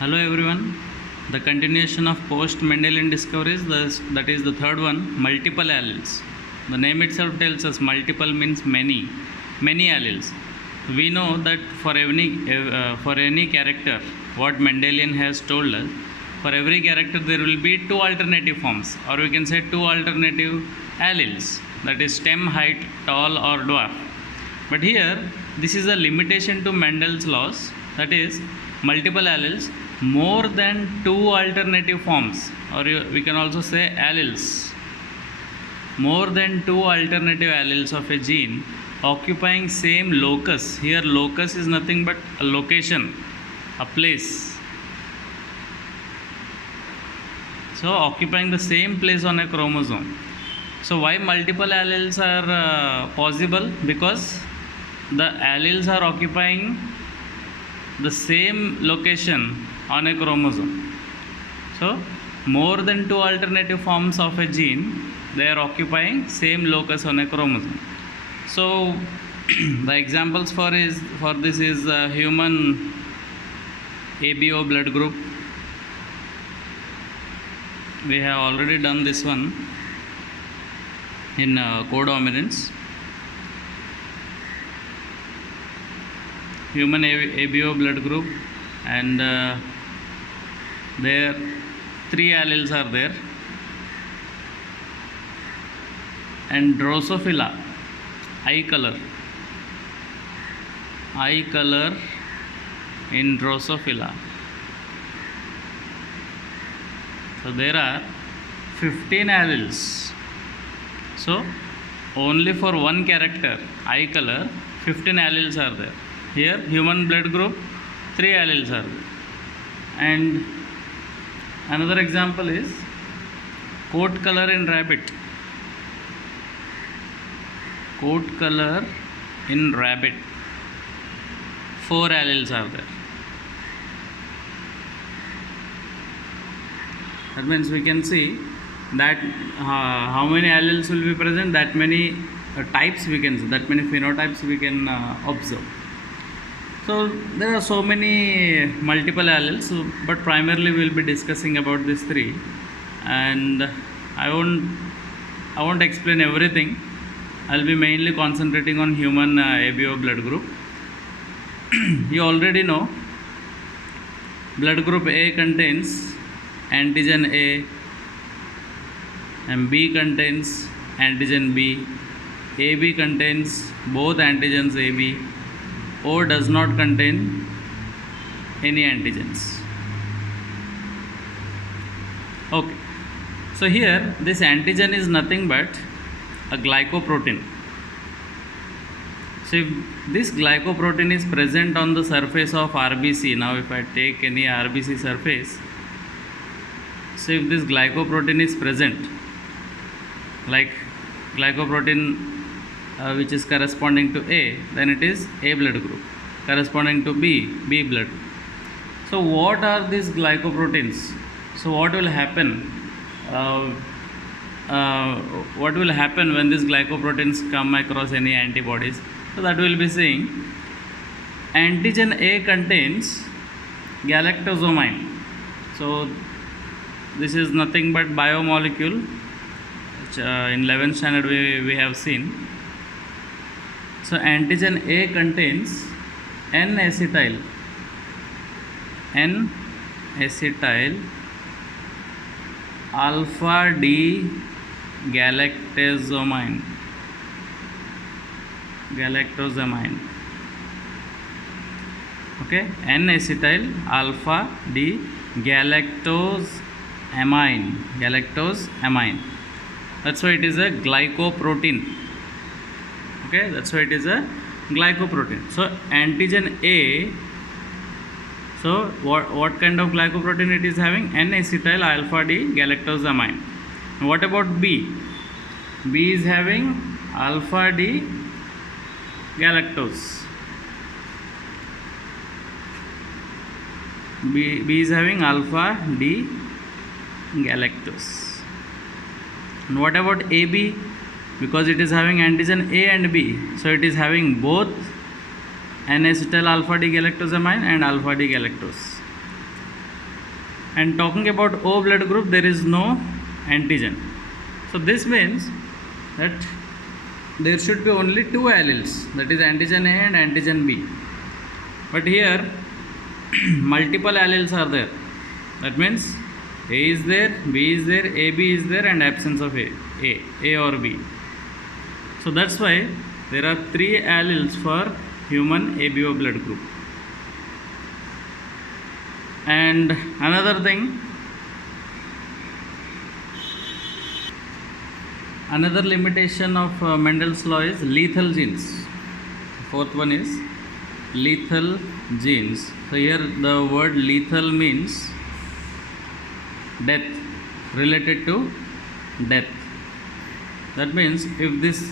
Hello everyone. The continuation of post-Mendelian discoveries, that is the third one, multiple alleles. The name itself tells us multiple means many, many alleles. We know that for any character, what Mendelian has told us, for every character there will be two alternative forms, or we can say two alternative alleles, that is stem, height, tall or dwarf. But here, this is a limitation to Mendel's laws, that is multiple alleles, more than two alternative forms, or we can also say alleles, more than two alternative alleles of a gene occupying same locus. Here locus is nothing but a location, a place. So occupying the same place on a chromosome. So why multiple alleles are possible? Because the alleles are occupying the same location on a chromosome. So more than two alternative forms of a gene, they are occupying same locus on a chromosome. So the examples for this is human ABO blood group. We have already done this one in codominance. Human ABO blood group, and there three alleles are there, and Drosophila, eye color in Drosophila. So there are 15 alleles. So only for one character, eye color, 15 alleles are there. Here human blood group, 3 alleles are there. And another example is coat color in rabbit. Coat color in rabbit, 4 alleles are there. That means we can see that how many alleles will be present, that many types we can see, that many phenotypes we can observe. So there are so many multiple alleles, but primarily we will be discussing about these three, and I won't explain everything. I'll be mainly concentrating on human ABO blood group. You already know blood group A contains antigen A, and B contains antigen B, AB contains both antigens AB, O does not contain any antigens. Okay, so here this antigen is nothing but a glycoprotein. So if this glycoprotein is present on the surface of RBC, now if I take any RBC surface, so if this glycoprotein is present, like glycoprotein which is corresponding to A, then it is A blood group. Corresponding to B, B blood. So what are these glycoproteins? So what will happen? What will happen when these glycoproteins come across any antibodies? So that we will be seeing. Antigen A contains galactosamine. So this is nothing but biomolecule, which in 11th standard we have seen. So antigen A contains N-acetyl alpha D galactosamine. Okay, N-acetyl alpha D galactosamine. That's why it is a glycoprotein. Okay, that's why it is a glycoprotein. So antigen A, so what kind of glycoprotein it is having? N-acetyl alpha D galactosamine. What about B? B is having alpha D galactose. B is having alpha D galactose. And what about AB? Because it is having antigen A and B, so it is having both N-acetyl alpha D galactosamine and alpha D galactose. And talking about O blood group, there is no antigen. So this means that there should be only two alleles, that is antigen A and antigen B. But here multiple alleles are there. That means A is there, B is there, AB is there, and absence of A or B. So that's why there are three alleles for human ABO blood group. And another thing, another limitation of Mendel's law is lethal genes. Fourth one is lethal genes. So here the word lethal means death, related to death. That means if these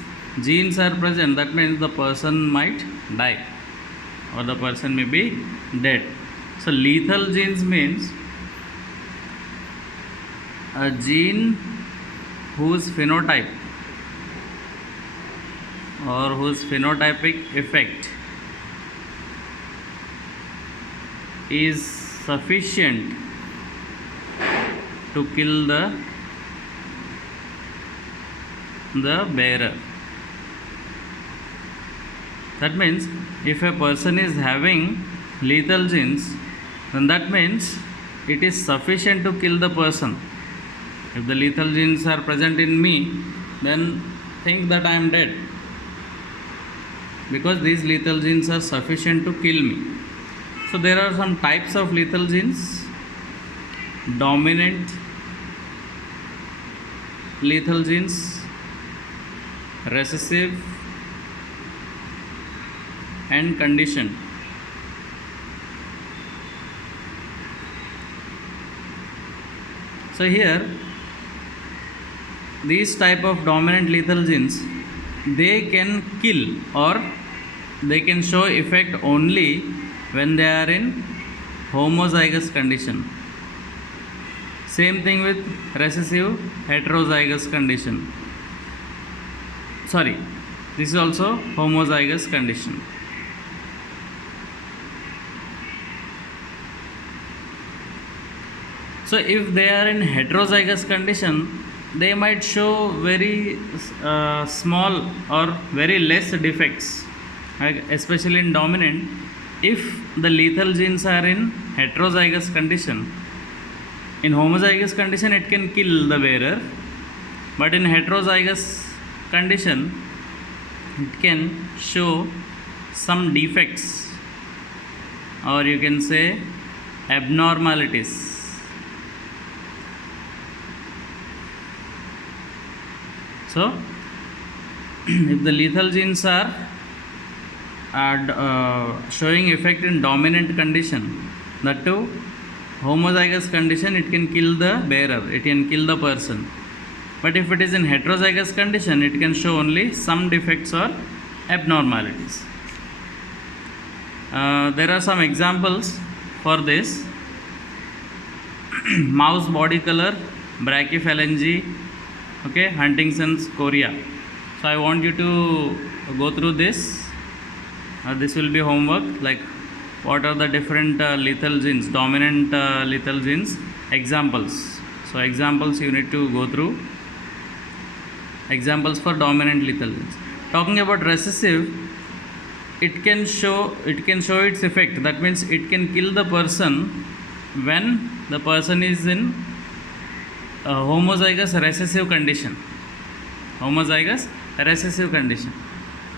genes are present, that means the person might die or the person may be dead. So lethal genes means a gene whose phenotype or whose phenotypic effect is sufficient to kill the bearer. That means if a person is having lethal genes, then that means it is sufficient to kill the person. If the lethal genes are present in me, then think that I am dead, because these lethal genes are sufficient to kill me. So there are some types of lethal genes: dominant lethal genes, recessive, and conditioned. So here these type of dominant lethal genes, they can kill or they can show effect only when they are in homozygous condition. Same thing with recessive heterozygous condition. Sorry, this is also homozygous condition. So if they are in heterozygous condition, they might show very small or very less defects, especially in dominant. If the lethal genes are in heterozygous condition, in homozygous condition it can kill the bearer, but in heterozygous condition it can show some defects, or you can say abnormalities. So if the lethal genes are showing effect in dominant condition, that too homozygous condition, it can kill the bearer, it can kill the person. But if it is in heterozygous condition, it can show only some defects or abnormalities. There are some examples for this: mouse body color, brachyphalangy, okay, Huntington's chorea. So I want you to go through this. This will be homework, like what are the different lethal genes, dominant lethal genes, examples. So examples you need to go through. Examples for dominant lethal genes. Talking about recessive, it can show its effect. That means it can kill the person when the person is in homozygous recessive condition. Homozygous recessive condition.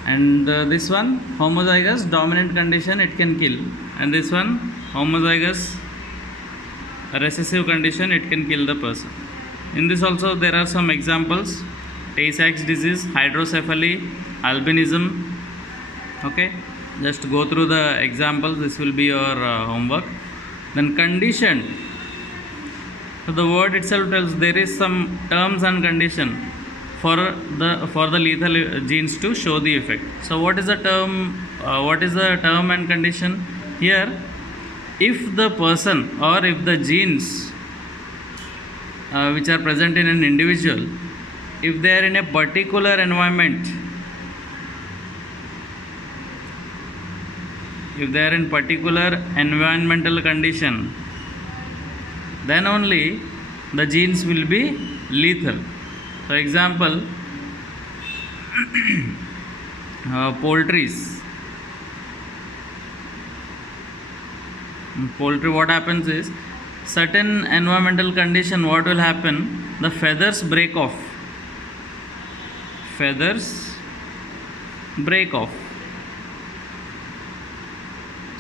And this one, homozygous dominant condition, it can kill. And this one, homozygous recessive condition, it can kill the person. In this also there are some examples: Tay-Sachs disease, hydrocephaly, albinism. Okay, just go through the examples. This will be your homework. Then conditioned. So the word itself tells there is some terms and condition for the lethal genes to show the effect. So what is the term? What is the term and condition here? If the person or if the genes which are present in an individual, if they are in a particular environment, if they are in particular environmental condition, then only the genes will be lethal. For example, poultry, what happens is, certain environmental condition, what will happen, the feathers break off.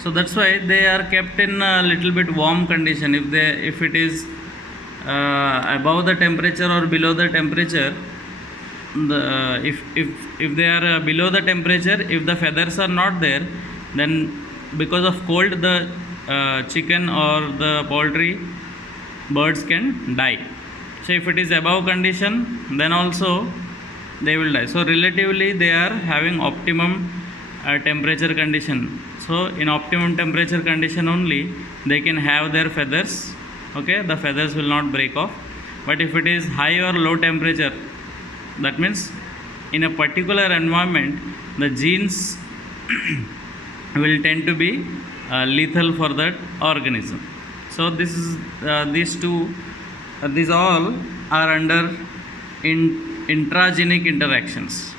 So that's why they are kept in a little bit warm condition. If it is above the temperature or below the temperature, if they are below the temperature, if the feathers are not there, then because of cold, the chicken or the poultry birds can die. So if it is above condition, then also they will die. So relatively they are having optimum temperature condition. So in optimum temperature condition only they can have their feathers. Okay, the feathers will not break off. But if it is high or low temperature, that means in a particular environment the genes will tend to be lethal for that organism. So this is these all are under intragenic interactions.